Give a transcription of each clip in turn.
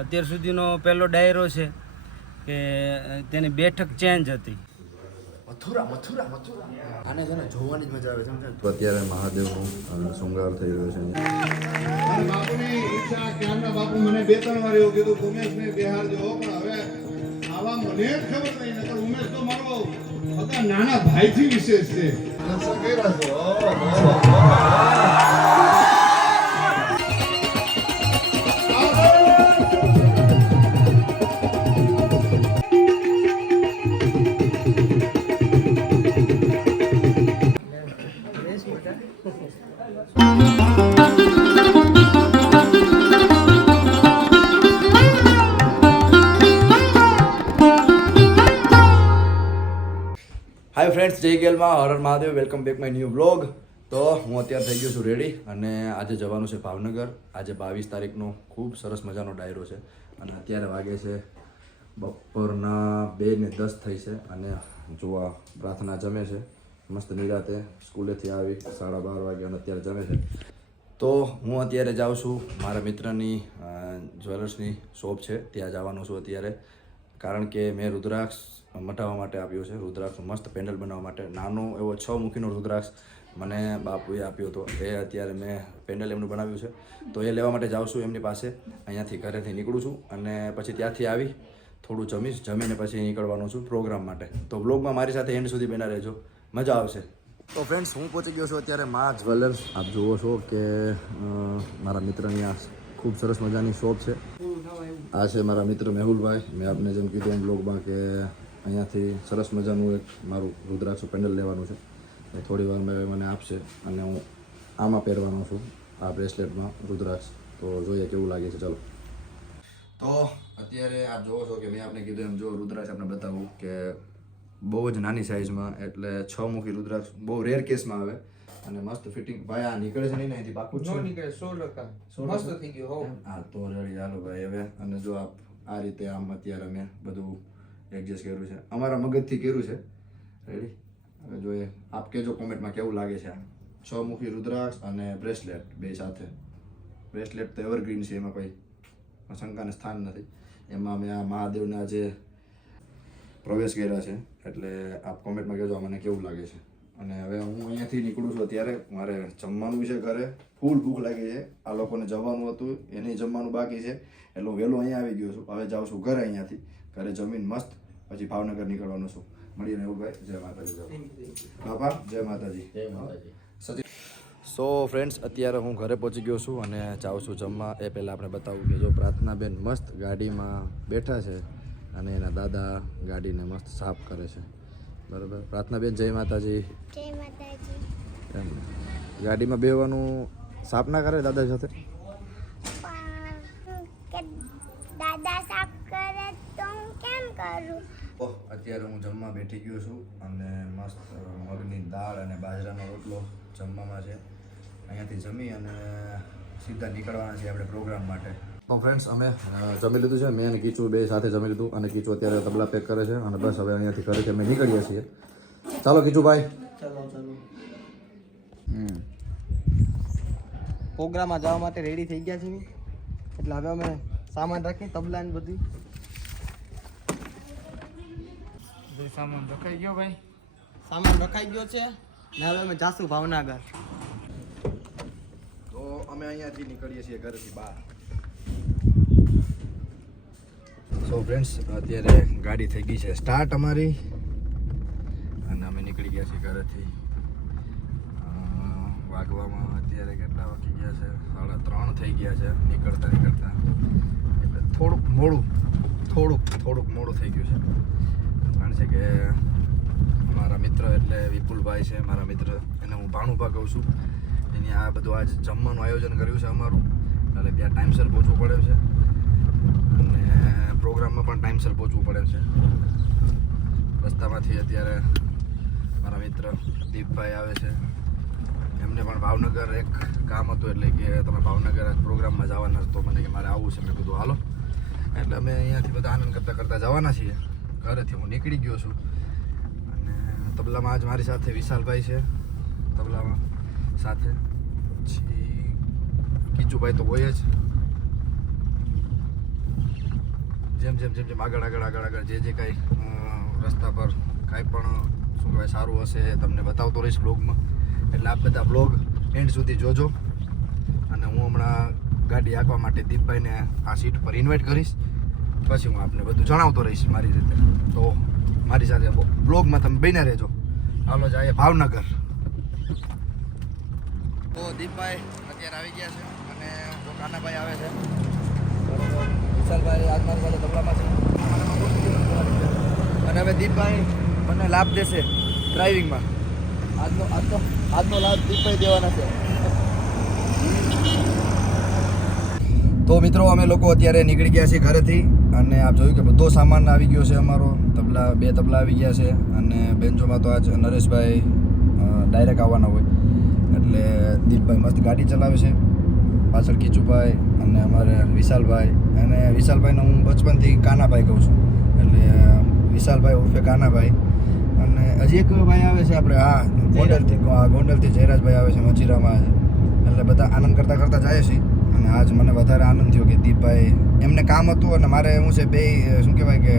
અત્યાર સુધીનો પહેલો ડાયરો છે કે તેની બેઠક ચેન્જ હતી. આને છે ને જોવાની જ મજા આવે છે. તો અત્યારે મહાદેવનો શૃંગાર થઈ રહ્યો છે. બાપુની ઈચ્છા ક્યારના બાપુ મને 2-3 વાર એવું કીધું ઉમેશને બિહારજો, પણ હવે આવા મને જ ખબર નહીં. નકર ઉમેશ તો મારો નાના ભાઈથી વિશેષ છે. હાય ફ્રેન્ડ્સ, જય ગેલમાં Har Har Mahadev. Welcome back my new vlog. તો હું અત્યારે થઈ ગયો છું રેડી અને આજે જવાનું છે ભાવનગર. આજે 22 તારીખનો ખૂબ સરસ મજાનો ડાયરો છે અને અત્યારે વાગે છે બપોરના 2:10 થઈ છે અને જોવા પ્રાર્થના જમે છે મસ્ત નિરાતે. સ્કૂલેથી આવી 12:30 વાગે અને અત્યારે જમે છે. તો હું અત્યારે જાઉં છું મારા મિત્રની જ્વેલર્સની શોપ છે ત્યાં જવાનું છું અત્યારે, કારણ કે મેં રુદ્રાક્ષ મટાવવા માટે આપ્યો છે. રુદ્રાક્ષનું મસ્ત પેન્ડલ બનાવવા માટે નાનો એવો 6 મુખીનો રુદ્રાક્ષ મને બાપુએ આપ્યો હતો. એ અત્યારે મેં પેન્ડલ એમનું બનાવ્યું છે તો એ લેવા માટે જાઉં છું એમની પાસે. અહીંયાથી ઘરેથી નીકળું છું અને પછી ત્યાંથી આવી થોડું જમીને પછી નીકળવાનું છું પ્રોગ્રામ માટે. તો બ્લોગમાં મારી સાથે એન્ડ સુધી બના રહેજો, મજા આવશે. તો ફ્રેન્ડ્સ, હું પહોંચી ગયો છું અત્યારે મા જ્વેલર્સ. આપ જુઓ છો કે મારા મિત્રની આ ખૂબ સરસ મજાની શોપ છે. આ છે મારા મિત્ર મેહુલભાઈ. મેં આપને જેમ કીધું એમ બ્લોગમાં કે અહીંયાથી સરસ મજાનું એક મારું રુદ્રાક્ષ પેન્ડલ લેવાનું છે. એ થોડી વારમાં મને આપશે અને હું આમાં પહેરવાનો છું, આ બ્રેસલેટમાં રુદ્રાક્ષ. તો જોઈએ કેવું લાગે છે. ચલો. તો અત્યારે આપ જોવો છો કે મેં આપને કીધું એમ જો રુદ્રાક્ષ આપણે બતાવું કે બહુ જ નાની સાઇઝમાં, એટલે 6 મુખી રુદ્રાક્ષ બહુ રેર કેસમાં આવે અને મસ્ત ફિટિંગ. ભાઈ આ નીકળે છે નહીં ને અહીંથી પાકું જ છે? નીકળે 100% મસ્ત થઈ ગયું. હો હા તો રેડી. હાલો ભાઈ હવે. અને જો આપ આ રીતે આમ અત્યારે મેં બધું એડજસ્ટ કર્યું છે, અમારા મગજથી કર્યું છે. રેડી. હવે જોઈએ આપ કહેજો કોમેન્ટમાં કેવું લાગે છે. આ 6 મુખી રુદ્રાક્ષ અને બ્રેસલેટ બે સાથે. બ્રેસલેટ તો એવરગ્રીન છે, એમાં કોઈ શંકાને સ્થાન નથી. એમાં મેં આ મહાદેવના જે પ્રવેશ કર્યા છે, એટલે આપ કોમેન્ટમાં કહેજો મને કેવું લાગે છે. અને હવે હું અહીંયાથી નીકળું છું અત્યારે. મારે જમવાનું છે ઘરે, ફૂલ ભૂખ લાગી છે. આ લોકોને જવાનું હતું, એને જમવાનું બાકી છે, એટલે હું વહેલો અહીંયા આવી ગયો છું. હવે જાઉં છું ઘરે. અહીંયાથી ઘરે જમીન મસ્ત પછી ભાવનગર નીકળવાનું છું. મળીએ મેહુલભાઈ. જય માતાજી. બાપા જય માતાજી. સો ફ્રેન્ડ્સ, અત્યારે હું ઘરે પહોંચી ગયો છું અને જાઉં છું જમવા. એ પહેલાં આપણે બતાવું કે જો પ્રાર્થનાબેન મસ્ત ગાડીમાં બેઠા છે અને એના દાદા ગાડીને મસ્ત સાફ કરે છે. બરાબર. પ્રાર્થનાબેન જય માતાજી. જય માતાજી. ગાડીમાં બેહવાનું સાફ ના કરે દાદા સાથે? કે દાદા સાફ કરે તો હું કેમ કરું? અત્યારે હું જમવા બેઠી ગયો છું અને મસ્ત મગની દાળ અને બાજરાનો રોટલો જમવામાં છે. અહીંયાથી જમી અને સીધા નીકળવાના છીએ આપણે પ્રોગ્રામ માટે. તો ફ્રેન્ડ્સ, અમે જમી લીધું છે. મેં અને કીચું બે સાથે જમી લીધું અને કીચું અત્યારે તબલા પેક કરે છે અને બસ હવે અહીંયાથી ઘરેથી અમે નીકળીએ છીએ. ચાલો કીચુભાઈ. ચાલો પ્રોગ્રામમાં જવા માટે રેડી થઈ ગયા છીએ, એટલે હવે અમે સામાન રાખી તબલા ને બધું સામાન રખાઈ ગયો ભાઈ. સામાન રખાઈ ગયો છે ને હવે અમે જાશું ભાવનગર. તો અમે અહીંયાથી નીકળીએ છીએ ઘરેથી બહાર. સો ફ્રેન્ડ્સ, અત્યારે ગાડી થઈ ગઈ છે સ્ટાર્ટ અમારી અને અમે નીકળી ગયા છીએ ઘરેથી. વાગવામાં અત્યારે કેટલા વાગી ગયા છે? 3:30 થઈ ગયા છે નીકળતા એટલે થોડુંક મોડું થઈ ગયું છે. કારણ છે કે મારા મિત્ર એટલે વિપુલભાઈ છે મારા મિત્ર, એને હું ભાણુભા કહું છું. એની આ બધું આજ જમવાનું આયોજન કર્યું છે અમારું, એટલે ત્યાં ટાઈમસર પહોંચવું પડે છે અને પ્રોગ્રામમાં પણ ટાઈમસર પહોંચવું પડે છે. રસ્તામાંથી અત્યારે મારા મિત્ર દીપભાઈ આવે છે. એમને પણ ભાવનગર એક કામ હતું, એટલે કે તમે ભાવનગર પ્રોગ્રામમાં જવાના તો મને કે મારે આવવું છે. મેં કીધું હાલો. એટલે અમે અહીંયાથી બધા આનંદ કરતાં જવાના છીએ. ઘરેથી હું નીકળી ગયો છું અને તબલામાં આજ મારી સાથે વિશાલભાઈ છે તબલામાં સાથે. પછી કીચુભાઈ તો હોય જ. જેમ જેમ જેમ જેમ આગળ જે કાંઈ રસ્તા પર કાંઈ પણ શું કહેવાય સારું હશે તમને બતાવતો રહીશ બ્લોગમાં. એટલે આપ બધા બ્લોગ એન્ડ સુધી જોજો. અને હું હમણાં ગાડી હાંકવા માટે દીપભાઈને આ સીટ પર ઇન્વાઇટ કરીશ, પછી હું આપને બધું જણાવતો રહીશ મારી રીતે. તો મારી સાથે બ્લોગમાં તમે બન્યા રહેજો. હાલો જાય ભાવનગર. તો દીપભાઈ અત્યારે આવી ગયા છે અને કાનાભાઈ આવે છે. બરોબર, વિશાલભાઈ આજ મારી પાસે તબલામાં છે અને હવે દીપભાઈ મને લાભ દેશે ડ્રાઇવિંગમાં. આજનો લાભ દીપભાઈ દેવાના છે. તો મિત્રો અમે લોકો અત્યારે નીકળી ગયા છીએ ઘરેથી અને આપ જોયું કે બધો સામાન આવી ગયો છે અમારો. તબલા 2 તબલા આવી ગયા છે અને બેન્ચોમાં તો આજ નરેશભાઈ ડાયરેક્ટ આવવાના હોય એટલે દીપભાઈ મસ્ત ગાડી ચલાવે છે. પાછળ કીચુભાઈ અને અમારે વિશાલભાઈ, અને વિશાલભાઈને હું બચપનથી કાનાભાઈ કહું છું એટલે વિશાલભાઈ ઉર્ફે કાનાભાઈ. અને હજી એક ભાઈ આવે છે આપણે ગોંડલથી જયરાજભાઈ આવે છે મચીરામાં. એટલે બધા આનંદ કરતાં જાય છે અને આજ મને વધારે આનંદ થયો કે દીપભાઈ એમને કામ હતું અને મારે શું છે બે શું કહેવાય કે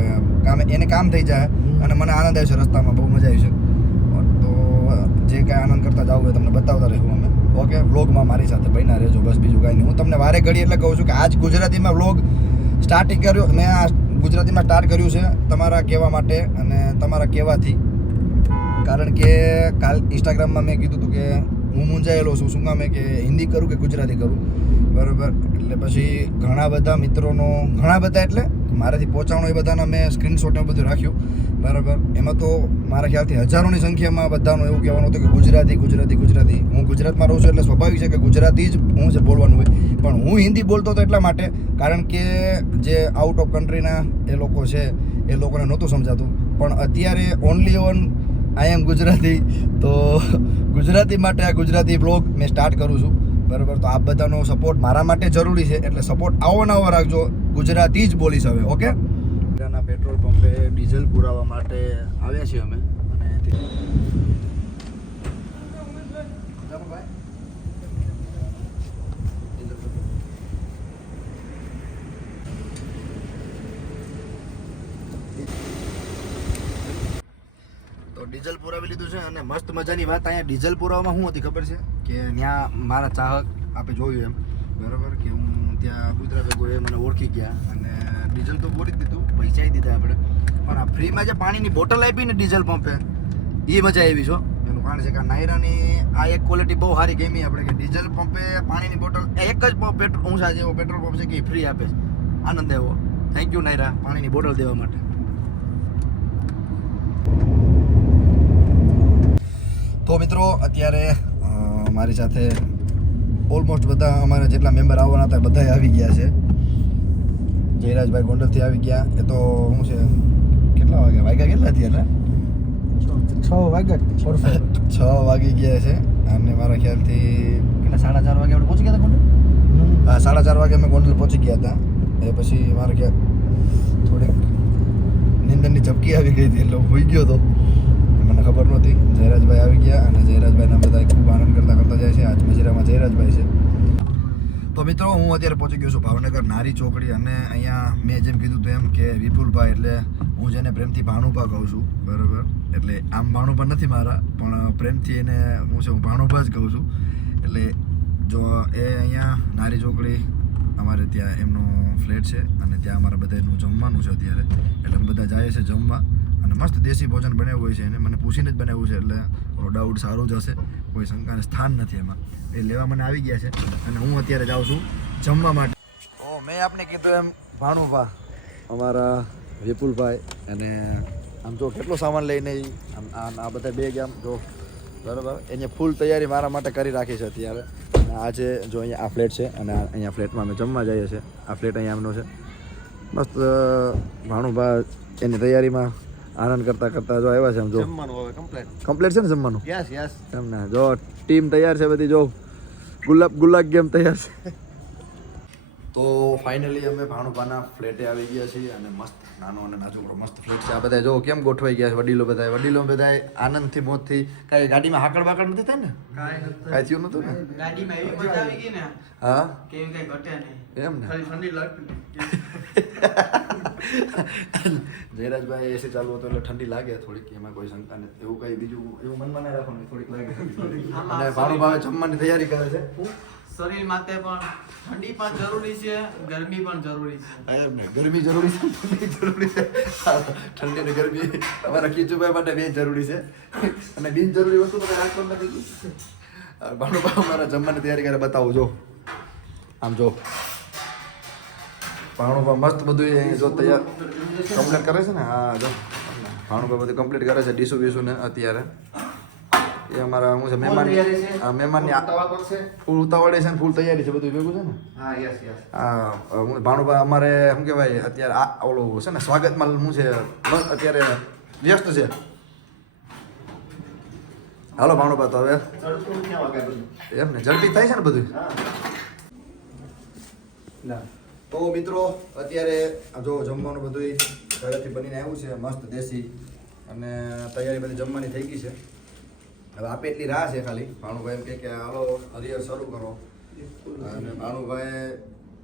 એને કામ થઈ જાય અને મને આનંદ આવે છે. રસ્તામાં બહુ મજા આવી છે. તો જે કાંઈ આનંદ કરતા જાવ તમને બતાવતા રહીશું અમે. ઓકે, વ્લોગમાં મારી સાથે બન્યા રહેજો. બસ બીજું કાંઈ નહીં. હું તમને વારે ઘડી એટલે કહું છું કે આજ ગુજરાતીમાં વ્લોગ સ્ટાર્ટિંગ કર્યો મેં. આ ગુજરાતીમાં સ્ટાર્ટ કર્યું છે તમારા કહેવા માટે અને તમારા કહેવાથી. કારણ કે કાલ ઇન્સ્ટાગ્રામમાં મેં કીધું હતું કે હું મૂંઝાયેલો છું શું કામે કે હિન્દી કરું કે ગુજરાતી કરું. બરાબર, એટલે પછી ઘણા બધા મિત્રોનો એટલે મારાથી પહોંચાણો એ બધાના મેં સ્ક્રીનશોટ એવું બધું રાખ્યું. બરાબર, એમાં તો મારા ખ્યાલથી હજારોની સંખ્યામાં બધાનું એવું કહેવાનું હતું કે ગુજરાતી. હું ગુજરાતમાં રહું છું એટલે સ્વાભાવિક છે કે ગુજરાતી જ હું જે બોલવાનું હોય, પણ હું હિન્દી બોલતો હતો એટલા માટે કારણ કે જે આઉટ ઓફ કન્ટ્રીના એ લોકો છે એ લોકોને નહોતું સમજાતું. પણ અત્યારે ઓનલી ઓન આઈ એમ ગુજરાતી, તો ગુજરાતી માટે આ ગુજરાતી બ્લોગ મેં સ્ટાર્ટ કરું છું. બરાબર, તો આપ બધાનો સપોર્ટ મારા માટે જરૂરી છે એટલે સપોર્ટ આવો રાખજો. ગુજરાતી જ બોલીશ હવે. ઓકે, પેટ્રોલ પંપે ડીઝલ પુરાવવા માટે આવ્યા છીએ અમે. તો ડીઝલ પુરાવી લીધું છે અને મસ્ત મજાની વાત અહીંયા ડીઝલ પુરાવામાં શું હતી ખબર છે કે ત્યાં મારા ચાહક આપણે જોયું એમ. બરાબર, કે હું ત્યાં કૂતરા ભેગો એ મને ઓળખી ગયા અને ડીઝલ તો પૂરી જ દીધું, પૈસા દીધા આપણે. પણ આ ફ્રીમાં જે પાણીની બોટલ આપી ને ડીઝલ પંપે એ મજા આવી છો. એનું કારણ છે કે નાયરાની આ એક ક્વોલિટી બહુ સારી ગમી આપણે કે ડીઝલ પંપે પાણીની બોટલ એક જ ઊંચા જેવો પેટ્રોલ પંપ છે કે ફ્રી આપે છે. આનંદ આવ્યો. થેન્ક યુ નાયરા પાણીની બોટલ દેવા માટે. તો મિત્રો અત્યારે મારી સાથે ઓલમોસ્ટ બધા અમારા જેટલા મેમ્બર આવવાના હતા બધા આવી ગયા છે. જયરાજભાઈ ગોંડલથી આવી ગયા. એ તો શું છે કેટલા વાગ્યા કેટલા અત્યારે 6 વાગ્યા 6 વાગી ગયા છે અને મારા ખ્યાલથી કેટલા 4:30 વાગે આપણે પહોંચી ગયા હતા ગોંડલ. હા, 4:30 વાગે અમે ગોંડલ પહોંચી ગયા હતા. એ પછી મારા ખ્યાલ થોડીક નીંદરની ઝપકી આવી ગઈ હતી એટલે હોઈ ગયો હતો, મને ખબર નહોતી. જયરાજભાઈ આવી ગયા અને જયરાજભાઈના બધા ખૂબ આનંદ કરતા જાય છે. આજ મજીરામાં જયરાજભાઈ છે. તો મિત્રો હું અત્યારે પહોંચી ગયો છું ભાવનગર નારી ચોકડી અને અહીંયા મેં જેમ કીધું હતું એમ કે વિપુલભાઈ એટલે હું જેને પ્રેમથી ભાણુભા કહું છું. બરાબર, એટલે આમ ભાણુભા નથી મારા પણ પ્રેમથી એને હું ભાણુભા જ કહું છું. એટલે જો એ અહીંયા નારી ચોકડી અમારે ત્યાં એમનો ફ્લેટ છે અને ત્યાં અમારે બધાનું જમવાનું છે અત્યારે. એટલે અમે બધા જાય છે જમવા અને મસ્ત દેશી ભોજન બનાવ્યું હોય છે એને મને પૂછીને જ બનાવ્યું છે એટલે નો ડાઉટ સારું જ હશે, કોઈ શંકાને સ્થાન નથી એમાં. એ લેવા મને આવી ગયા છે અને હું અત્યારે જાઉં છું જમવા માટે. તો મેં આપને કીધું એમ ભાણુભા અમારા વિપુલભાઈ અને આમ જો કેટલો સામાન લઈને આ બધા બેગ આમ જો બરાબર એને ફૂલ તૈયારી મારા માટે કરી રાખી છે અત્યારે. અને આજે જો અહીંયા આ ફ્લેટ છે અને અહીંયા ફ્લેટમાં અમે જમવા જઈએ છીએ. આ ફ્લેટ અહીંયા એમનો છે. મસ્ત ભાણુભા એની તૈયારીમાં આનંદ કરતા જો આવ્યા છે. આમ જો કમ્પ્લીટ છે ને જમવાનું. એમને જો ટીમ તૈયાર છે બધી. જો ગુલાબ ગેમ તૈયાર છે. તો ફાઇનલી અમે ભાણુભાના ફ્લેટે આવી ગયા છીએ અને મસ્ત નાનો અને નાજુકડો મસ્ત ફ્લેટ છે. આ બધા જો કેમ ગોઠવાઈ ગયા છે વડીલો બધા આનંદથી મોજથી. કાંઈ ગાડીમાં હાકડ બાકડ નથી થાય ને? કાંઈ થયું નતું ને? ગાડીમાં એવી મજા આવી ગઈ ને હા કે એવી કઈ ઘટે નહીં. એમ ને? ખાલી ઠંડી લાગતી. જયરાજભાઈ એસી ચાલુ હતો એટલે ઠંડી લાગે થોડીક, એમાં કોઈ શંકા નથી. એવું કઈ બીજું એવું મનમાં ના રાખવાનું, થોડીક લાગે. અને ભાણુભાઈ જમવાની તૈયારી કરે છે. શરીર માટે પણ ઠંડી પણ જરૂરી છે, ગરમી પણ જરૂરી છે. ગરમી જરૂરી છે, ઠંડી જરૂરી છે. ઠંડી અને ગરમી અમારા કીચુભાઈ માટે બે જરૂરી છે અને બિનજરૂરી વસ્તુ તો રાખવાનું નથી. ભાણુભાઈ અમારા જમવાની તૈયારી કરે, બતાવું જો. આમ જો ભાણુભાઈ મસ્ત બધું જો તૈયાર કમ્પ્લીટ કરે છે ને. હા જો ભાણુભાઈ બધું કમ્પ્લીટ કરે છે ડીશું બીશું ને. અત્યારે એ અમારા શું છે મહેમાનની ફૂલ ઉતાવળે છે ને ફૂલ તૈયારી છે, બધું ભેગું છે ને. હા ભાણુભાઈ અમારે શું કહેવાય અત્યારે આ ઓલું છે ને સ્વાગતમાં શું છે અત્યારે વ્યસ્ત છે. હાલો ભાણુભાઈ તો હવે એમ ને ઝડપી થાય છે ને બધું. તો મિત્રો અત્યારે જો જમવાનું બધું ઘરેથી બનીને આવ્યું છે મસ્ત દેશી, અને તૈયારી બધી જમવાની થઈ ગઈ છે. હવે આપે એટલી રાહ છે ખાલી. ભાણુભાઈ એમ કે હાલો હરિહર શરૂ કરો. અને ભાણુભાઈ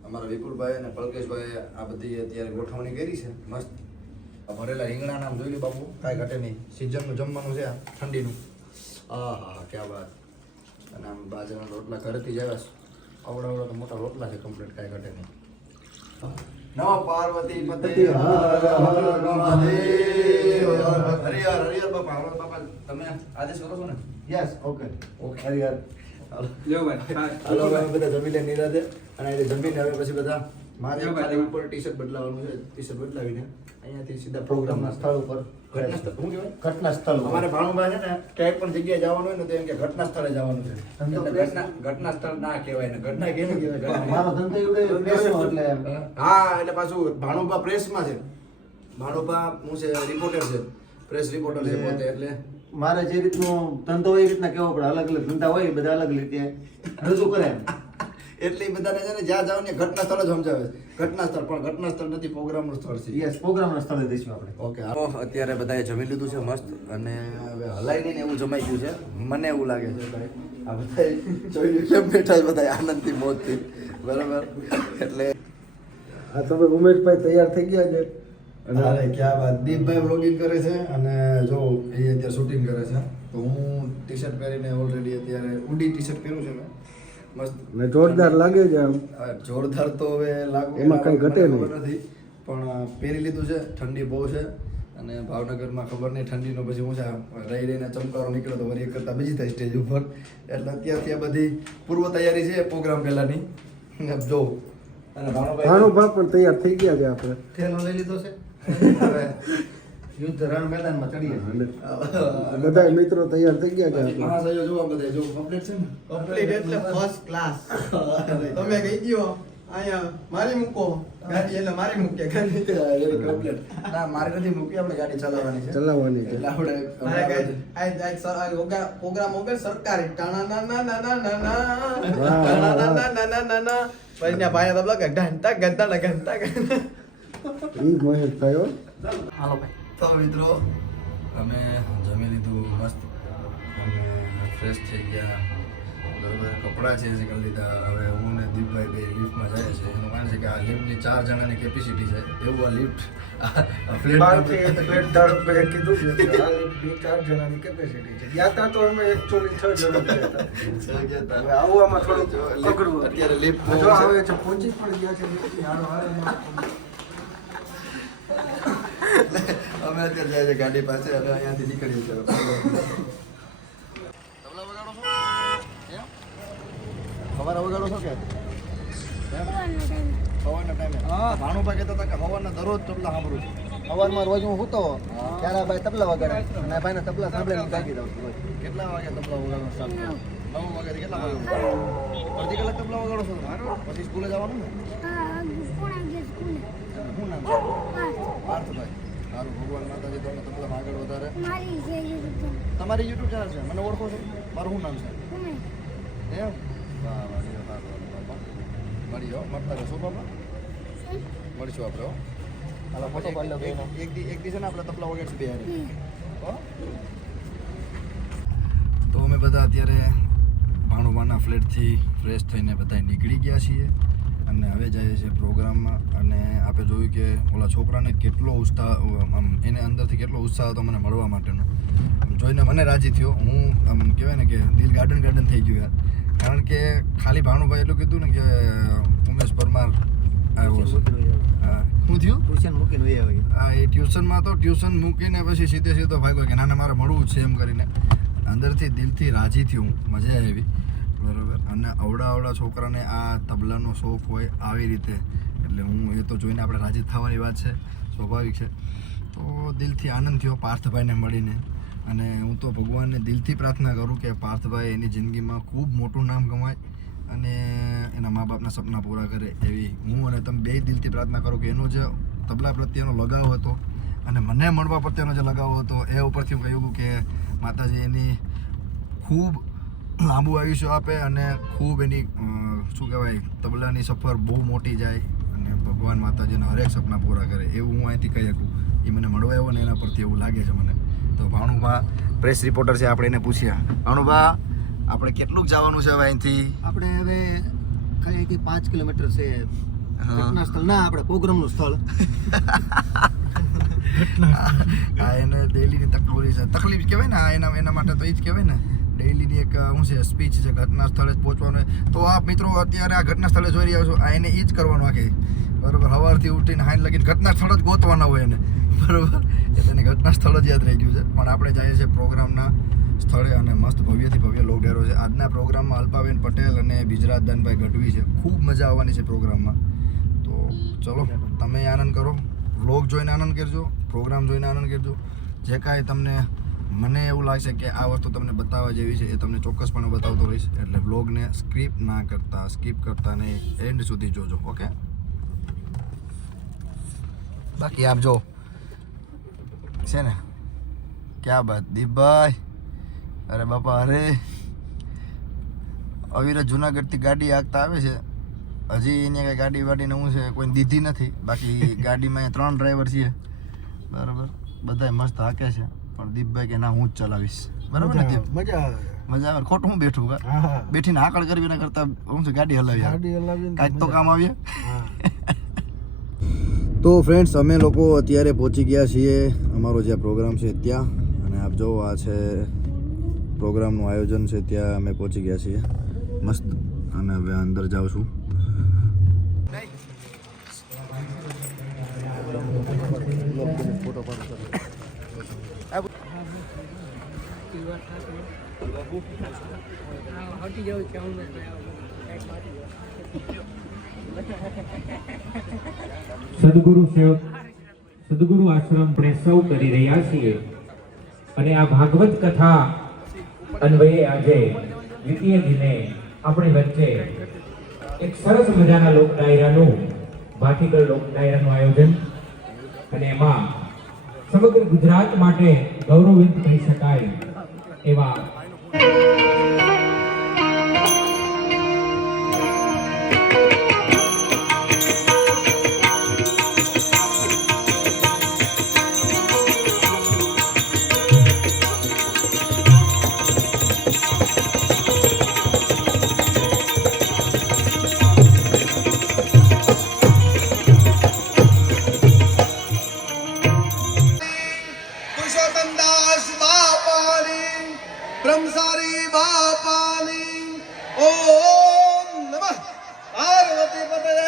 અમારા વિપુલભાઈ અને પલકેશભાઈ આ બધી અત્યારે ગોઠવણી કરી છે મસ્ત. ભરેલા રીંગણા નામ જોઈ લો બાપુ, કાંઈ ઘટે નહીં. સિઝનનું જમવાનું છે આ ઠંડીનું. હા હા ક્યાં વાત. અને આમ બાજરાના રોટલા ઘરેથી જ આવ્યા છે. આવડા તો મોટા રોટલા છે કમ્પ્લીટ, કાંઈ ઘટે નહીં. નમઃ પાર્વતી પતે હર હર મહાદેવ. હરિહર હરિહર બાપા. હવે બાપા તમે આદેશ કરો છો ને? Yes okay okay Harihar. હાલો ભાઈ બધા જમી લે નિરાતે. અને એ જમીને હવે પછી બધા મારે ખાલી ઉપર ટી-શર્ટ બદલાવાનું છે. ટી-શર્ટ બદલાવીને અહીંયાથી સીધા પ્રોગ્રામના સ્થળ ઉપર ઘટના સ્થળ શું કહેવાય? ઘટના સ્થળ. અમારે ભાણુભાઈ છે ને ક્યાંય પણ જગ્યાએ જવાનું હોય ને તો એમ કે ઘટના સ્થળે જવાનું છે. ઘટના સ્થળ ના કહેવાય ને ઘટના કેમ કહેવાય? મારો ધંધો એટલે હા એટલે પાછું ભાણુભા પ્રેસમાં છે. ભાણુભા હું છે રિપોર્ટર છે, પ્રેસ રિપોર્ટર છે પોતે. એટલે મારે જે રીતનો ધંધો હોય એ રીતના કેવો પડે. અલગ અલગ ધંધા હોય બધા અલગ રીતે રજૂ કરે. એટલે બધાને છે ને જ્યાં જાવ ને ઘટના સ્થળ જ સમજાવે. ઘટના સ્થળ પણ ઘટના સ્થળ નથી, પ્રોગ્રામનું સ્થળ છે. યસ પ્રોગ્રામના સ્થળે જઈશું આપણે. ઓકે અત્યારે બધાએ જમી લીધું છે મસ્ત, અને હવે હલાઈ નહીં એવું જમાઈ ગયું છે. મને એવું લાગે છે ભાઈ આ બધા જોઈ કેમ બેઠા છે બધા આનંદથી મોજથી, બરાબર. એટલે આ તમે ઉમેશભાઈ તૈયાર થઈ ગયા છે. અરે ક્યાં વાત. દીપભાઈ વ્લોગિંગ કરે છે અને જો એ અત્યારે શૂટિંગ કરે છે. તો હું ટી-શર્ટ પહેરીને ઓલરેડી અત્યારે ઉડી ટી-શર્ટ પહેરું છું મેં મસ્ત. ને જોરદાર લાગે છે આમ. જોરદાર તો હવે લાગુ એમાં કઈ ઘટે નહીં. નથી પણ પહેરી લીધું છે. ઠંડી બહુ છે અને ભાવનગરમાં ખબર નહીં ઠંડીનો પછી હું છે રહી રહીને ચમકારો નીકળ્યો તો વળી એક કરતાં બીજી થાય સ્ટેજ ઉપર. એટલે અત્યારથી આ બધી પૂર્વ તૈયારી છે પ્રોગ્રામ પહેલાની. જો અને ભાણુભા પણ તૈયાર થઈ ગયા છે આપણે. થેલો લઈ લીધો છે. યુદ્ધ રણ મેદાનમાં ચડીએ બધા મિત્રો તૈયાર થઈ ગયા છે આપણે. મહાશયો જો આ બધા જો કમ્પ્લીટ છે ને. કમ્પ્લીટ એટલે ફર્સ્ટ ક્લાસ. તમે કહી ગયો અહીંયા મારી મૂકો ગાડી, એટલે મારી મૂકે ગાડી. કમ્પ્લીટ ના મારે નથી મૂકી, આપણે ગાડી ચલાવવાની છે. ચલાવવાની છે. એટલે આપણે પ્રોગ્રામ વગર સરકારી ટાણા ના ના ના ના ના ના વાહ, વાહ, વાહ. ના ના ના ના ના ના પછી ત્યાં ભાઈ તબલા ઘંટા ઘંટા ઘંટા ઈ મહેશ થયો. હાલો ભાઈ. તો મિત્રો અમે જમી લીધું મસ્ત અને ફ્રેશ થઈ ગયા, બરાબર. કપડાં ચેન્જ કરી લીધા. હવે હું ને દીપભાઈ બે લિફ્ટમાં જાય છે. એનું કારણ છે કે આ લિફ્ટની 4 જણાની કેપેસિટી છે. એવું આ લિફ્ટ અત્યારે લિફ્ટ અમે અત્યારે જાય છે ગાડી પાસે અને અહીંયાથી નીકળીએ છીએ. સવારે વગાડો છો કે સવારના ટાઈમે? ભાણુભા કહેતા હતા કે સવારના દરરોજ તબલા સાંભળું છું. સવારમાં રોજ હું સૂતો ત્યારે ભાઈ તબલા વગાડે અને ભાઈને તબલા સાંભળીને જાગી દઉં છું. કેટલા વાગે તબલા વગાડો સ્ટાર્ટ કરો? 9 વાગ્યાથી કેટલા વાગે? અડધી કલાક તબલા વગાડો છો તમે? પછી સ્કૂલે જવાનું ને? શું નામ છે? પાર્થભાઈ. સારું, ભગવાન માતાજી તમને તબલામાં આગળ વધારે. તમારી યુટ્યુબ ચેનલ છે, મને ઓળખો છો? મારું શું નામ છે? એમ? વાહ વાહ, બાપા મળીએ હો, મળતા રહેશો બાબા, મળીશું આપણે હો. હાલો ફોટો પાડી લો એક દિવસ ને આપણે તબલા વગર બે હો. તો અમે બધા અત્યારે ભાણુબાના ફ્લેટથી ફ્રેશ થઈને બધા નીકળી ગયા છીએ અને હવે જઈએ છીએ પ્રોગ્રામમાં. અને આપણે જોયું કે ઓલા છોકરાને કેટલો ઉત્સાહ, આમ એને અંદરથી કેટલો ઉત્સાહ હતો મને મળવા માટેનો. જોઈને મને રાજી થયો. હું આમ કહેવાય ને કે દિલ ગાર્ડન થઈ ગયું યાર. કારણ કે ખાલી ભાણુભાઈ એટલું કીધું ને કે ઉમેશ પરમાર આવ્યો છે. હા, શું થયું? ટ્યુશન મૂકીને વહી આવી. હા, એ ટ્યુશનમાં તો ટ્યુશન મૂકીને પછી સીધો ભાગ્યો કે ના મારે મળવું જ છે એમ કરીને. અંદરથી દિલથી રાજી થયો હું, મજા આવી બરાબર. અને અવડા છોકરાને આ તબલાનો શોખ હોય આવી રીતે, એટલે હું એ તો જોઈને આપણે રાજી થવાની વાત છે, સ્વાભાવિક છે. તો દિલથી આનંદ થયો પાર્થભાઈને મળીને. અને હું તો ભગવાનને દિલથી પ્રાર્થના કરું કે પાર્થભાઈ એની જિંદગીમાં ખૂબ મોટું નામ કમાય અને એના મા બાપના સપના પૂરા કરે એવી હું અને તમે બે દિલથી પ્રાર્થના કરો કે એનો જે તબલા પ્રત્યેનો લગાવ હતો અને મને મળવા પ્રત્યેનો જે લગાવ હતો એ ઉપરથી હું કહ્યું કે માતાજી એની ખૂબ લાંબુ આયુષ્ય આપે અને ખૂબ એની શું કહેવાય તબલાની સફર બહુ મોટી જાય અને ભગવાન માતાજીના હરેક સપના પૂરા કરે એવું હું અહીંથી કહી શકું. એ મને મળવા આવ્યો ને એના પરથી એવું લાગે છે મને. તો ભાણુભા પ્રેસ રિપોર્ટર છે, આપણે એને પૂછ્યા, ભાણુભા આપણે કેટલુંક જવાનું છે હવે અહીંથી? આપણે હવે અહીંથી 5 કિલોમીટર છે ઘટના સ્થળ, ના આપણે પ્રોગ્રામનું સ્થળ. આ એને ડેલીની તકલીફ કહેવાય ને, આ એના માટે તો એ જ કહેવાય ને, ડેલીની એક શું છે સ્પીચ છે, ઘટના સ્થળે જ પહોંચવાનું. તો આપ મિત્રો અત્યારે આ ઘટના સ્થળે જોઈ રહ્યા છો, આ એને એ જ કરવાનું આખી બરાબર. સવારથી ઉઠીને હાઈન લગીને ઘટના સ્થળ જ ગોતવાના હોય એને બરાબર. એટલે એને ઘટના સ્થળ જ યાદ રહી ગયું છે. પણ આપણે જઈએ છીએ પ્રોગ્રામના સ્થળે અને મસ્ત ભવ્યથી ભવ્ય લોક ડેરો છે. આજના પ્રોગ્રામમાં અલ્પાબેન પટેલ અને બિજરાજ દાનભાઈ ગઢવી છે. ખૂબ મજા આવવાની છે પ્રોગ્રામમાં. તો ચલો તમે આનંદ કરો, વ્લોગ જોઈને આનંદ કરજો, પ્રોગ્રામ જોઈને આનંદ કરજો. જે કાંઈ તમને મને એવું લાગશે કે આ વસ્તુ તમને બતાવવા જેવી છે એ તમને ચોક્કસપણે બતાવતો રહીશ. એટલે વ્લોગને સ્કીપ કરતા નહીં, એન્ડ સુધી જોજો. ઓકે, બાકી આપ જો છે ને ક્યાં બાત દીપભાઈ, અરે બાપા અરે અવિરત જુનાગઢથી ગાડી આગતા આવે છે. હજી એને કઈ ગાડી વાડીને હું છે કોઈ દીધી નથી. બાકી ગાડીમાં 3 ડ્રાઈવર છીએ બરાબર, બધાય મસ્ત હાકે છે. પણ દીપભાઈ કે ના હું જ ચલાવીશ બરાબર ને દીપ? મજા આવે. ખોટું હું બેઠું બેઠીને આકળ કરવી એના કરતા હું છે ગાડી હલાવી કાંઈક તો કામ આવીએ. તો ફ્રેન્ડ્સ અમે લોકો અત્યારે પહોંચી ગયા છીએ અમારો જ્યાં પ્રોગ્રામ છે ત્યાં. અને આપ જો આ છે પ્રોગ્રામનું આયોજન છે, ત્યાં અમે પહોંચી ગયા છીએ મસ્ત. અને હવે અંદર જાઉં છું. સદગુરુ આશ્રમ આપણે સૌ કરી રહ્યા છીએ અને આ ભાગવત કથા અન્વયે આજે દ્વિતીય દિને આપણી વચ્ચે એક સરસ મજાના લોક ડાયરાનું ભાતીગળ લોક ડાયરાનું આયોજન અને એમાં સમગ્ર ગુજરાત માટે ગૌરવિત કહી શકાય એવા બ્રહ્મચારી બાપાની ઓમ નમઃ પાર્વતી પતય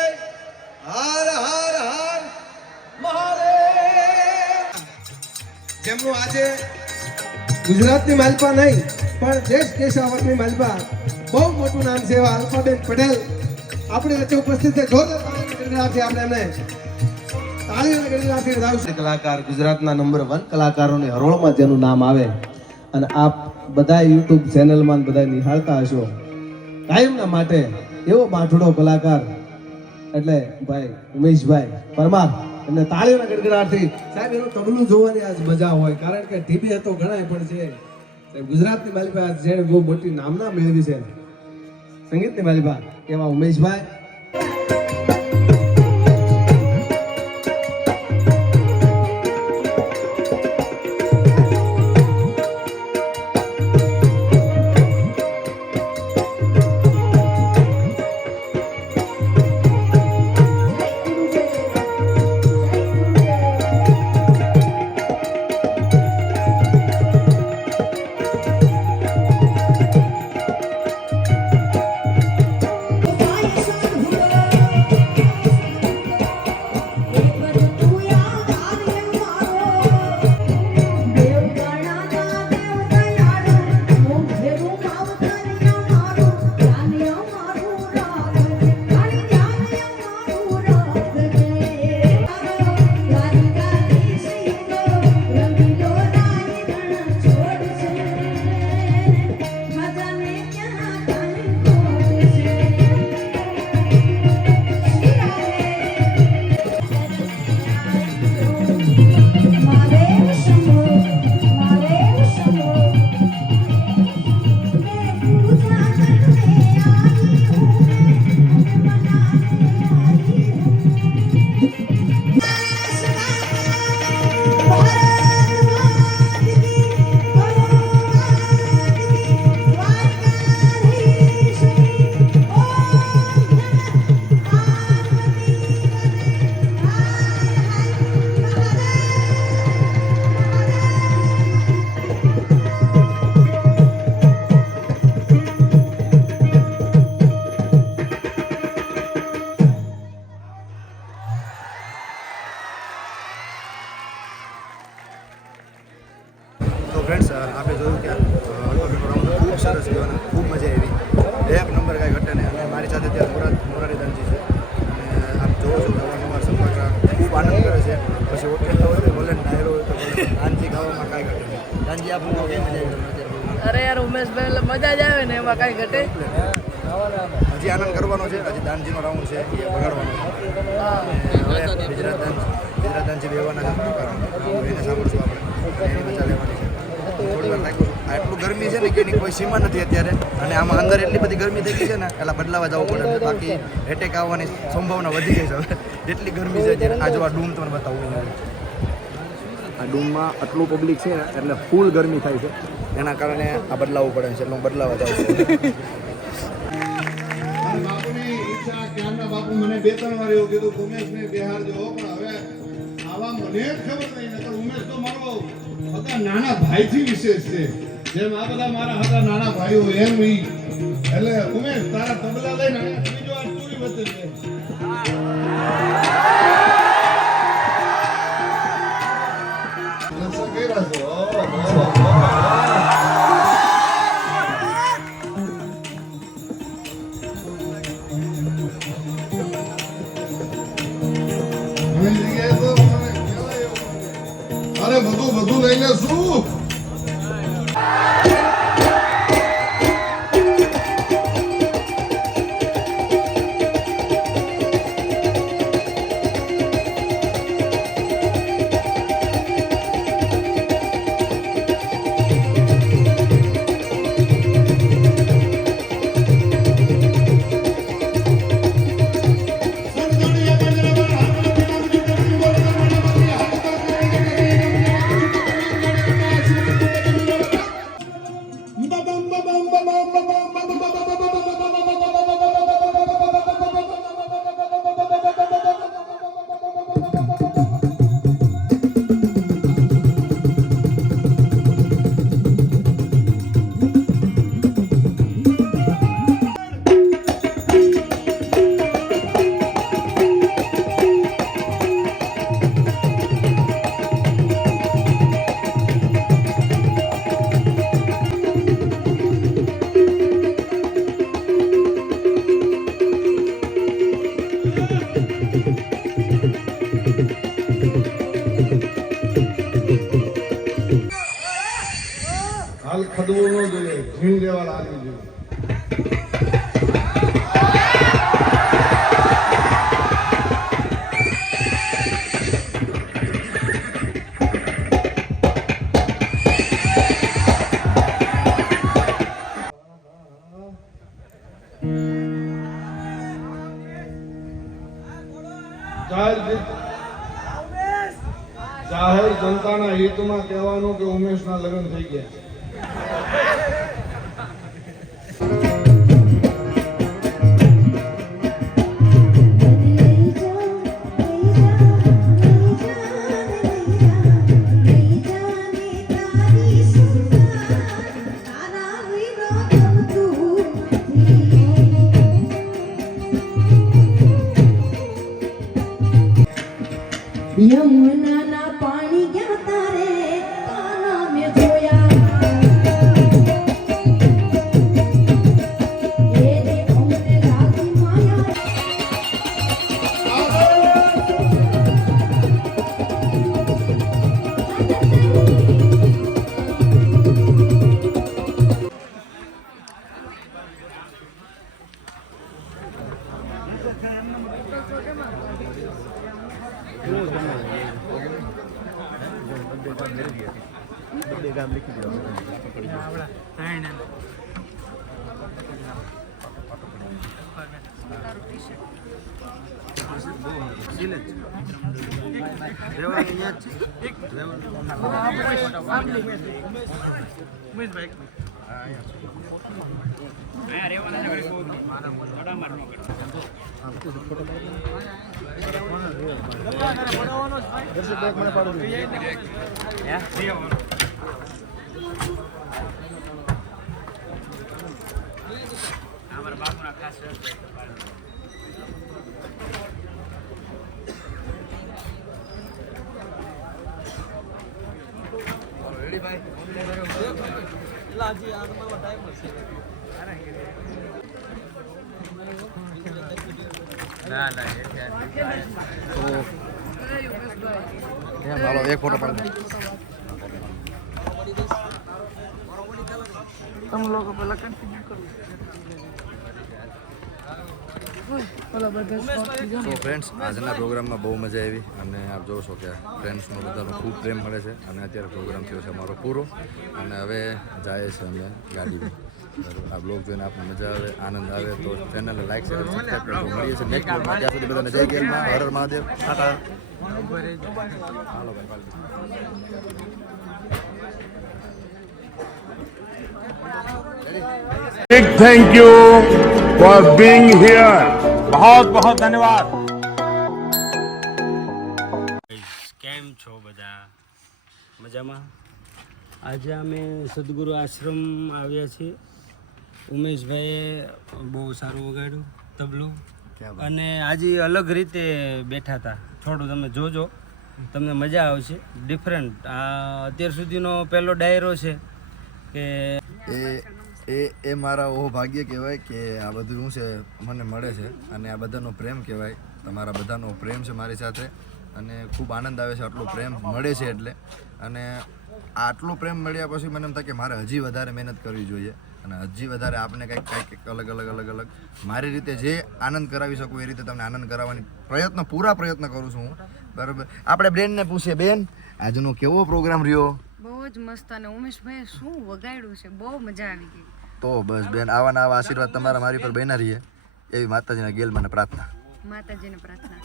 હર હર હર મહાદેવ. જેમનું આજે ગુજરાતની માલપા નહીં પણ દેશ દેશાવરની માલપા બહુ મોટું નામ છે એવા અલ્પાબેન પટેલ આપણી વચ્ચે ઉપસ્થિત છે. જોરદાર તાળીઓના ગણગણાટથી આપણે એમને તાળીઓના ગણગણાટથી વધાવશું. કલાકાર ગુજરાતના નંબર 1 કલાકારોની હરોળમાં જેનું નામ આવે અને આપ બધા યુટ્યુબ ચેનલમાં બધા નિહાળતા હશો કાયમના માટે એવો માઠડો કલાકાર એટલે ભાઈ ઉમેશભાઈ પરમાર. એમને તાળીઓના ગડગડાટથી સાહેબ એનું તબલું જોવાની આજ મજા હોય. કારણ કે ટીવી તો ઘણાય પણ છે સાહેબ ગુજરાતની માલિકા જેણે બહુ મોટી નામના મેળવી છે સંગીતની માલિકા એવા ઉમેશભાઈ. ફ્રેન્ડ્સ આપણે જોયું કે હળવદનો રાઉન્ડ ખૂબ સરસ ગયો અને ખૂબ મજા આવી. એક નંબર કાંઈ ઘટે નહીં. અને મારી સાથે ત્યાં મોરારીદાનજી છે અને આપ જોવો છો અવારનવાર સંપર્ક ખૂબ આનંદ કરે છે. પછી ઓકેલો હોય તો બોલે ડાયરો હોય તો બોલે દાનજી ગાવામાં કાંઈ ઘટે નહીં. દાનજી આપણને કેમ મજા આવી? અરે યાર ઉમેશભાઈ એટલે મજા જ આવે ને એમાં કાંઈ ઘટે. હજી આનંદ કરવાનો છે. હજી દાનજીનો રાઉન્ડ છે એ વગાડવાનો છે. અને હવે ગુજરાત દાનજી બેવાના છે કારણ એને સાંભળશું આપણે. એની મજા લેવાની છે. થોડી વાર લાગ્યું આટલું ગરમી છે ને કે એની કોઈ સીમા નથી અત્યારે. અને આમાં અંદર એટલી બધી ગરમી થઈ ગઈ છે ને એટલે બદલાવા જવું પડે. બાકી એટેક આવવાની સંભાવના વધી ગઈ છે હવે. એટલી ગરમી છે અત્યારે. આ જો આ ડૂમ તમને બતાવું. આ ડૂમમાં આટલું પબ્લિક છે ને એટલે ફૂલ ગરમી થાય છે. એના કારણે આ બદલાવવું પડે છે. એટલે હું બદલાવા જાઉં છું. અને બાપુની ઈચ્છા ક્યારના બાપુ મને 2-3 વાર એવું કીધું ઉમેશને બિહારજો પણ હવે આવા મને જ ખબર નહીં. નકર ઉમેશ તો મારો હતા નાના ભાઈથી વિશેષ છે. જેમ આ બધા મારા હતા નાના ભાઈઓ એમ ઈ. એટલે ઉમેશ તારા તબલા લઈને બીજો આ ચોરી વચ્ચે છે. નકશા કર્યા છો. ઘણી જગ્યાએ તો મને કહેવાય એવું. અરે બધું લઈને શું હાલ ખદવો ન જોઈએ. ઝીણ લેવા લાગવી જોઈએ. જાહેર જનતાના હિતમાં કહેવાનું કે ઉમેશના લગ્ન થઈ ગયા છે. યમુનાના પાણી ગયા તારે કાના મેં જોયા એ રે અમને લાગી માયા રેડી ભાઈ. ના ના હાલો એક ફોટો પાડ તમે લોકો પેલા કન્ટિન્યુ કરો તો ફ્રેન્ડ્સ આજના પ્રોગ્રામમાં બહુ મજા આવી અને આપ જોવો છો કે ફ્રેન્ડ્સનો બધાનો ખૂબ પ્રેમ મળે છે અને અત્યારે પ્રોગ્રામ થયો છે અમારો પૂરો અને હવે જાય છે અમે ગાડીમાં બરાબર આ બ્લોગ જોઈને આપણને મજા આવે આનંદ આવે તો ચેનલને લાઈક શેર સબસ્ક્રાઈબ કરજો મળીએ છીએ નેક્સ્ટ બ્લોગમાં ત્યાં સુધી બધાને જય ગેલમાં હર હર મહાદેવ ટાટા હાલો ભાઈ Big thank you for being here. बहुत बहुत धन्यवाद. કેમ છો બધા મજામાં? આજે અમે સદગુરુ આશ્રમ આવ્યા છીએ. ઉમેશભાઈએ બહુ સારું વગાડ્યું તબલું અને આજે અલગ રીતે બેઠા હતા. થોડું તમે જોજો, તમને મજા આવશે. ડિફરન્ટ આ અત્યાર સુધીનો પહેલો ડાયરો છે કે એ મારા ઓ ભાગ્ય કહેવાય કે આ બધું શું છે મને મળે છે અને આ બધાનો પ્રેમ કહેવાય. તમારા બધાનો પ્રેમ છે મારી સાથે અને ખૂબ આનંદ આવે છે આટલો પ્રેમ મળે છે એટલે. અને આટલો પ્રેમ મળ્યા પછી મને એમ થાય કે મારે હજી વધારે મહેનત કરવી જોઈએ અને હજી વધારે આપને કંઈક અલગ મારી રીતે જે આનંદ કરાવી શકું એ રીતે તમને આનંદ કરાવવાની પૂરા પ્રયત્ન કરું છું હું. બરાબર, આપણે બેનને પૂછીએ. બેન, આજનો કેવો પ્રોગ્રામ રહ્યો? બહુ જ મસ્ત અને ઉમેશભાઈ શું વગાડ્યું છે, બહુ મજા આવી ગઈ. તો બસ બેન, આવા આશીર્વાદ તમારા મારી પર બન્યા રહીએ એવી માતાજીના ગેલ મને પ્રાર્થના. માતાજીને પ્રાર્થના.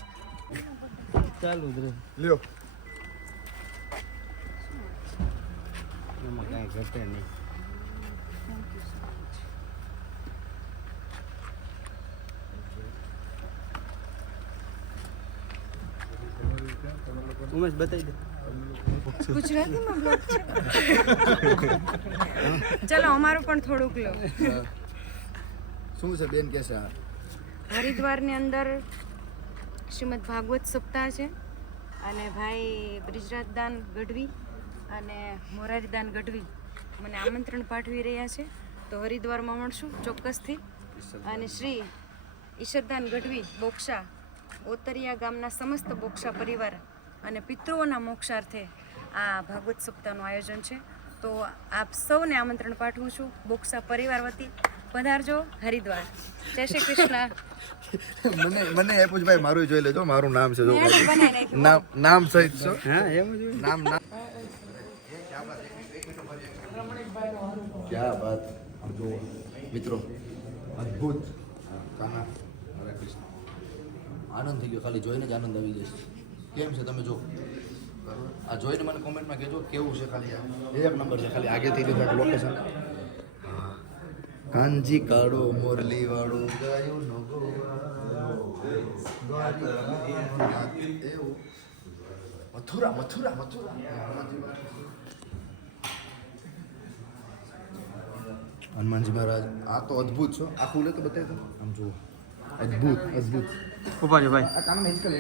ચાલુ જ રહે. લ્યો એમાં કાંઈ ઘટે નહીં. ઉમેશ બતાવી દે. ગુજરાતીમાં બ્લોગ છે. ચલો અમારું પણ થોડુંક લો. શું છે બેન કે છે આ? હરિદ્વારની અંદર શ્રીમદ ભાગવત સપ્તાહ છે અને ભાઈ બ્રિજરાજદાન ગઢવી અને મોરારીદાન ગઢવી મને આમંત્રણ પાઠવી રહ્યા છે. તો હરિદ્વારમાં મળશું ચોક્કસથી. અને શ્રી ઈશરદાન ગઢવી બોક્ષા ઓતરિયા ગામના સમસ્ત બોક્ષા પરિવાર અને પિતૃઓના મોક્ષાર્થે આ ભાગવત સપ્તાહનું આયોજન છે. તો આપ સૌને આમંત્રણ પાઠવું છું બોક્ષા પરિવાર વતી. પધારજો હરિદ્વાર. જય શ્રી કૃષ્ણ. મને એ પૂછ ભાઈ, મારું જોઈ લેજો. મારું નામ છે જો નામ સહિત છો. હા એમ જ નામ ક્યા બાત. આમ જો મિત્રો, અદ્ભુત. કાના હરે કૃષ્ણ. આનંદ થઈ ગયો, ખાલી જોઈને જ આનંદ આવી જશે. કેમ છે તમે જો, આ જોઈને મને કોમેન્ટમાં કહેજો કેવું છે. ખાલી એક નંબર છે. ખાલી આગેથી લીધું લોકેશન. કાંજી કાળો મોરલી વાળું ગાયું નો મથુરા મથુરા મથુરા. હનુમાનજી મહારાજ આ તો અદ્ભુત છો. આખું લે તો બતાવી દો. આમ જુઓ, અદ્ભુત અદ્ભુત. ઉભા છે ભાઈ. આ કામ હિંચકે લે.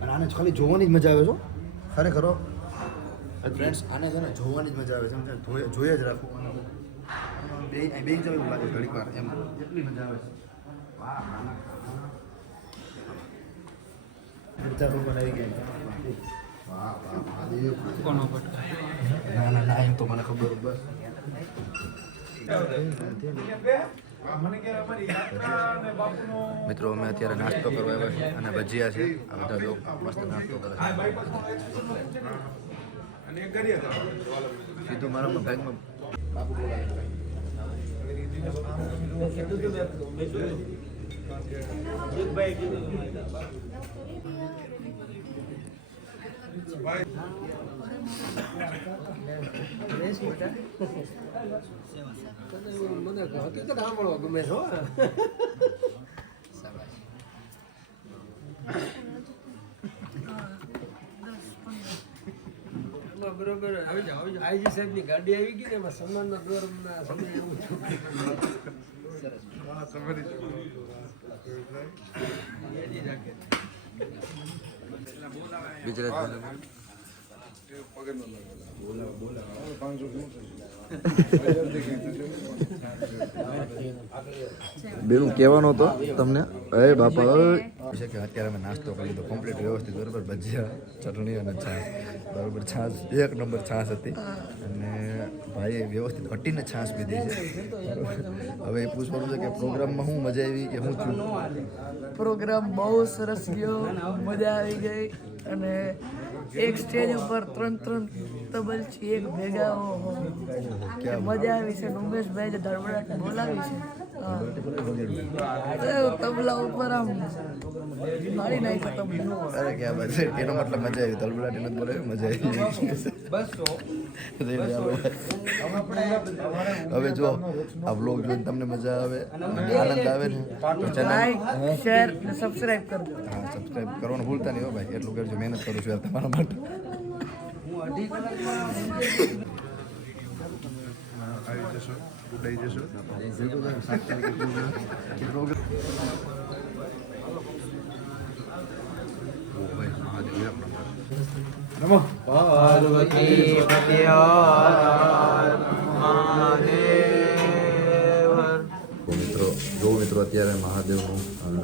અને આને ખાલી જોવાની જ મજા આવે છે ખરેખર ફ્રેન્ડ્સ. આને છે ને જોવાની જ મજા આવે છે. જોઈએ જ રાખવું. બે જવું એવું લાગે ઘડીક વાર એમ, એટલી મજા આવે છે. વાહ બધા લોકો આવી ગયા. વાહ વાહ મહાદેવ. કોનો પટકા? ના એમ તો મને ખબર. બસ મિત્રો, અમે અત્યારે નાસ્તો કરવા આવ્યા છીએ અને ભજીયા છે. આ બધા જો મસ્ત નાસ્તો કરે છે. સીધું મારા બેગમાં બાપુ મને હકીકત સાંભળવા ગમે છે. બરોબર આવી જાઓ. આઈજી સાહેબની ગાડી આવી ગઈ ને એમાં સન્માનના દોરના સમય એવું થયું. બેનું કહેવાનો હતો તમને એ બાપા છે કે અત્યારે અમે નાસ્તો કરી લીધો કમ્પ્લીટ વ્યવસ્થિત બરાબર ભજીયા ચટણી અને છાશ બરાબર છાશ 1 નંબર છાશ હતી અને ભાઈએ વ્યવસ્થિત હટીને છાશ પીધી છે હવે એ પૂછવાનું છે કે પ્રોગ્રામમાં શું મજા આવી કે શું થયું પ્રોગ્રામ બહુ સરસ ગયો, મજા આવી ગઈ અને એક સ્ટેજ ઉપર 3 તબલચી એક ભેગા મજા આવી છે. ઉમેશભાઈ જે ધડબડાટ બોલાવી છે તબલા ઉપર આમ મારી નાખ્યો તબલા. અરે ક્યાં બાત છે, એનો મતલબ મજા આવી તલબલાટી નથી બોલાવી મજા આવી. હવે જો આ વ્લોગ જોઈને તમને મજા આવે આનંદ આવે ને તો ચેનલ લાઈક શેર અને સબસ્ક્રાઇબ કરજો. હા સબસ્ક્રાઇબ કરવાનું ભૂલતા નહીં હો ભાઈ, એટલું કરજો, મહેનત કરું છું યાર તમારા માટે. મિત્રો અત્યારે મહાદેવનું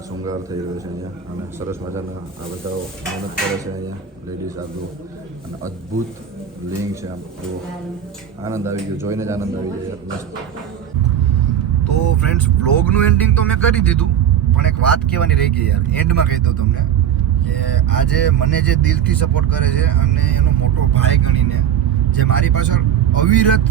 શૃંગાર થઈ રહ્યો છે અહીંયા અને સરસ મજાના આ બધા મહેનત કરે છે અહીંયા લેડીઝ આપણું અને અદ્ભુત લિંગ છે આમ તો આનંદ આવી ગયો, જોઈને જ આનંદ આવી ગયો મસ્ત. તો ફ્રેન્ડ્સ વ્લોગનું એન્ડિંગ તો મેં કરી દીધું પણ એક વાત કહેવાની રહી ગઈ યાર, એન્ડમાં કહી દઉં તમને કે આજે મને જે દિલથી સપોર્ટ કરે છે અને એનો મોટો ભાઈ ગણીને જે મારી પાછળ અવિરત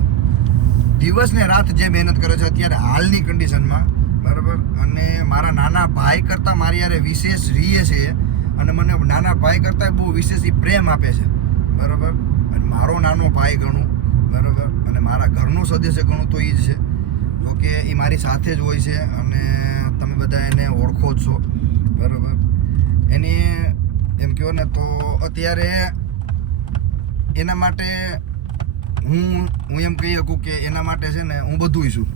દિવસ ને રાત જે મહેનત કરે છે અત્યારે હાલની કન્ડિશનમાં બરાબર, અને મારા નાના ભાઈ કરતાં મારી યારે વિશેષ રીએ છે અને મને નાના ભાઈ કરતાં બહુ વિશેષ પ્રેમ આપે છે બરાબર, અને મારો નાનો ભાઈ ગણું બરાબર અને મારા ઘરનો સદસ્ય ગણું તો એ જ છે. જોકે એ મારી સાથે જ હોય છે અને તમે બધા એને ઓળખો જ છો બરાબર. એની એમ કહો ને તો અત્યારે એના માટે હું એમ કહી શકું કે એના માટે છે ને હું બધું છું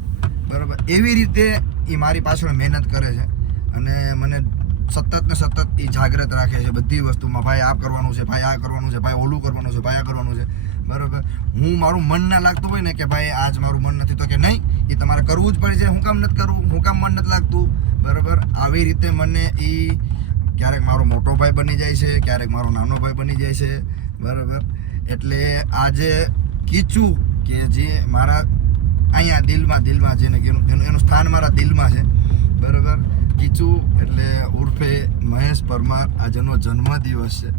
બરાબર. એવી રીતે એ મારી પાછળ મહેનત કરે છે અને મને સતત ને સતત એ જાગ્રત રાખે છે બધી વસ્તુમાં. ભાઈ આ કરવાનું છે, ભાઈ આ કરવાનું છે, ભાઈ ઓલું કરવાનું છે, ભાઈ આ કરવાનું છે બરાબર. હું મારું મન ના લાગતું હોય ને કે ભાઈ આજ મારું મન નથી તો કે નહીં એ તમારે કરવું જ પડે છે, હું કામ નથી કરવું, હું કામ મન નથી લાગતું બરાબર. આવી રીતે મને એ ક્યારેક મારો મોટો ભાઈ બની જાય છે, ક્યારેક મારો નાનો ભાઈ બની જાય છે બરાબર. એટલે આજે કીચું કે જે મારા અહીંયા દિલમાં જેને એનું સ્થાન મારા દિલમાં છે બરાબર. કીચું એટલે ઉર્ફે મહેશ પરમાર, આજનો જન્મદિવસ છે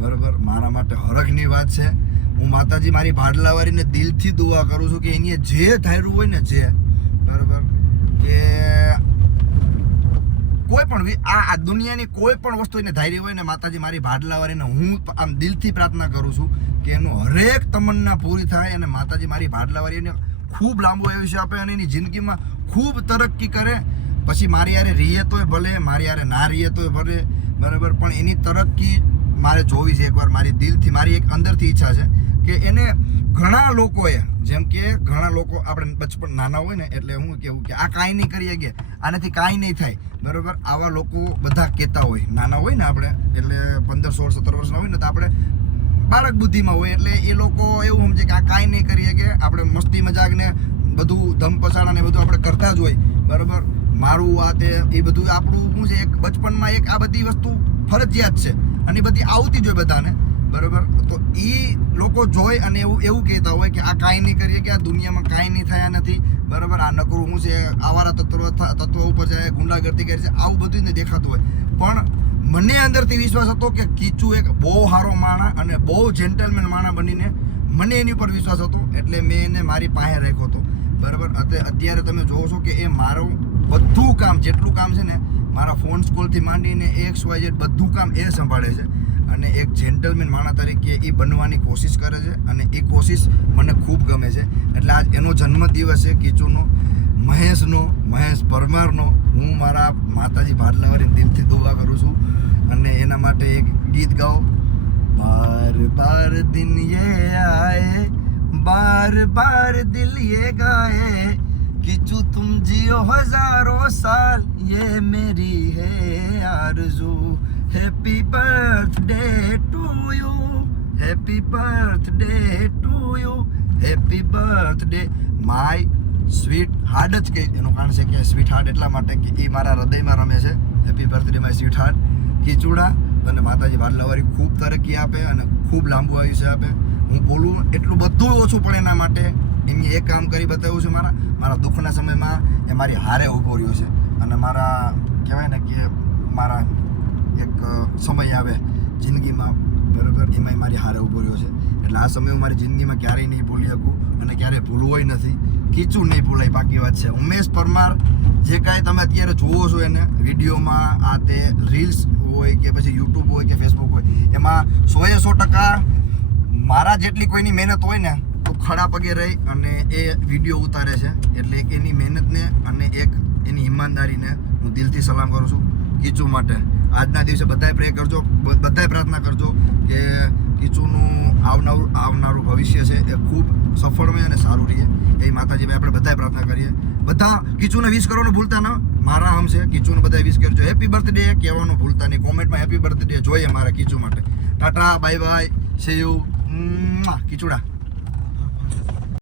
બરાબર. મારા માટે હરખની વાત છે. હું માતાજી મારી ભાડલાવારીને દિલથી દુઆ કરું છું કે એની જે ધાર્યું હોય ને જે બરાબર કે કોઈ પણ આ દુનિયાની કોઈ પણ વસ્તુ એને ધારી હોય ને માતાજી મારી ભાડલાવારીને હું આમ દિલથી પ્રાર્થના કરું છું કે એનું હરેક તમન્ના પૂરી થાય અને માતાજી મારી ભાડલાવારીને ખૂબ લાંબુ આયુષ્ય આપે અને એની જિંદગીમાં ખૂબ તરક્કી કરે. પછી મારી યારે રીએ તોય ભલે, મારી યારે ના રીએ તોય ભલે બરાબર, પણ એની તરક્કી મારે જોવી છે એકવાર મારી દિલથી. મારી એક અંદરથી ઈચ્છા છે કે એને ઘણા લોકોએ જેમ કે ઘણા લોકો આપણે બચપન નાના હોય ને એટલે હું કેવું કે આ કાંઈ નહીં કરી શકીએ, આનાથી કાંઈ નહીં થાય બરાબર. આવા લોકો બધા કહેતા હોય, નાના હોય ને આપણે એટલે 15, 16, 17 વર્ષના હોય ને તો આપણે બાળક બુદ્ધિમાં હોય એટલે એ લોકો એવું સમજે કે આ કાંઈ નહીં કરી શકે. આપણે મસ્તી મજાક ને બધું ધમપછાડા ને બધું આપણે કરતા જ હોય બરાબર. મારું આ તે એ બધું આપણું શું છે એક બચપનમાં એક આ બધી વસ્તુ ફરજિયાત છે અને એ બધી આવતી જ હોય બધાને બરાબર. તો એ લોકો જોઈ અને એવું કહેતા હોય કે આ કાંઈ નહીં કરીએ કે આ દુનિયામાં કાંઈ નહીં થયા નથી બરાબર. આ નકરું શું છે આવારા તત્વો ઉપર જાય, ગુંડાગર્દી કરે છે, આવું બધું ને દેખાતું હોય. પણ મને અંદરથી વિશ્વાસ હતો કે કીચું એક બહુ સારો માણસ અને બહુ જેન્ટલમેન માણસ બનીને મને એની ઉપર વિશ્વાસ હતો એટલે મેં એને મારી પાસે રાખ્યો હતો બરાબર. અત્યારે તમે જોવો છો કે એ મારું બધું કામ જેટલું કામ છે ને મારા ફોન સ્કૂલથી માંડીને XYZ બધું કામ એ સંભાળે છે અને એક જેન્ટલમેન માણસ તરીકે એ બનવાની કોશિશ કરે છે અને એ કોશિશ મને ખૂબ ગમે છે. એટલે આજ એનો જન્મદિવસ છે કીચુનો, મહેશ પરમારનો. હું મારા માતાજી ભાડલાવારીને દિલથી દુઆ કરું છું અને એના માટે એક ગીત ગાઓ. બાર બાર દિન યે આયે बार बार दिल ये गाए किचू तुम जियो हजारों साल ये मेरी है आरज़ू happy birthday to you happy birthday to you happy birthday my sweetheart જ કે એનું કારણ છે કે સ્વીટ હાર્ટ એટલા માટે કે એ મારા હૃદયમાં રમે છે. Happy birthday my sweetheart Kichuda. અને માતાજી વાડલાવારી ખૂબ તરક્કી આપે અને ખૂબ લાંબુ આયુષ્ય આપે. હું બોલું એટલું બધું ઓછું પણ એના માટે એમને એક કામ કરી બતાવ્યું છે. મારા દુઃખના સમયમાં એ મારી હારે ઊભો રહ્યો છે અને મારા કહેવાય ને કે મારા એક સમય આવે જિંદગીમાં બરાબર એમાં મારી હારે ઊભો રહ્યો છે. એટલે આ સમય હું મારી જિંદગીમાં ક્યારેય નહીં ભૂલી શકું અને ક્યારેય ભૂલવું નથી. કીચું નહીં ભૂલાય, પાકી વાત છે. ઉમેશ પરમાર જે કાંઈ તમે અત્યારે જુઓ છો એને વિડીયોમાં આ તે રીલ્સ હોય કે પછી યુટ્યુબ હોય કે ફેસબુક હોય એમાં 100% મારા જેટલી કોઈની મહેનત હોય ને તો ખડા પગે રહી અને એ વિડીયો ઉતારે છે. એટલે એક એની મહેનતને અને એક એની ઈમાનદારીને હું દિલથી સલામ કરું છું કીચુ માટે. આજના દિવસે બધાએ પ્રે કરજો, બધાએ પ્રાર્થના કરજો કે કીચુનું આવનારું ભવિષ્ય છે એ ખૂબ સફળમય અને સારું રહે. એ માતાજીભાઈ આપણે બધાએ પ્રાર્થના કરીએ. બધા કીચુને વિશ કરવાનું ભૂલતા ન. મારા આમ છે કીચુને બધાએ વિશ કરજો. હેપી બર્થડે કહેવાનું ભૂલતા નહીં. કોમેન્ટમાં હેપી બર્થડે જોઈએ મારા કીચુ માટે. Tata bye bye see you કીચુડા.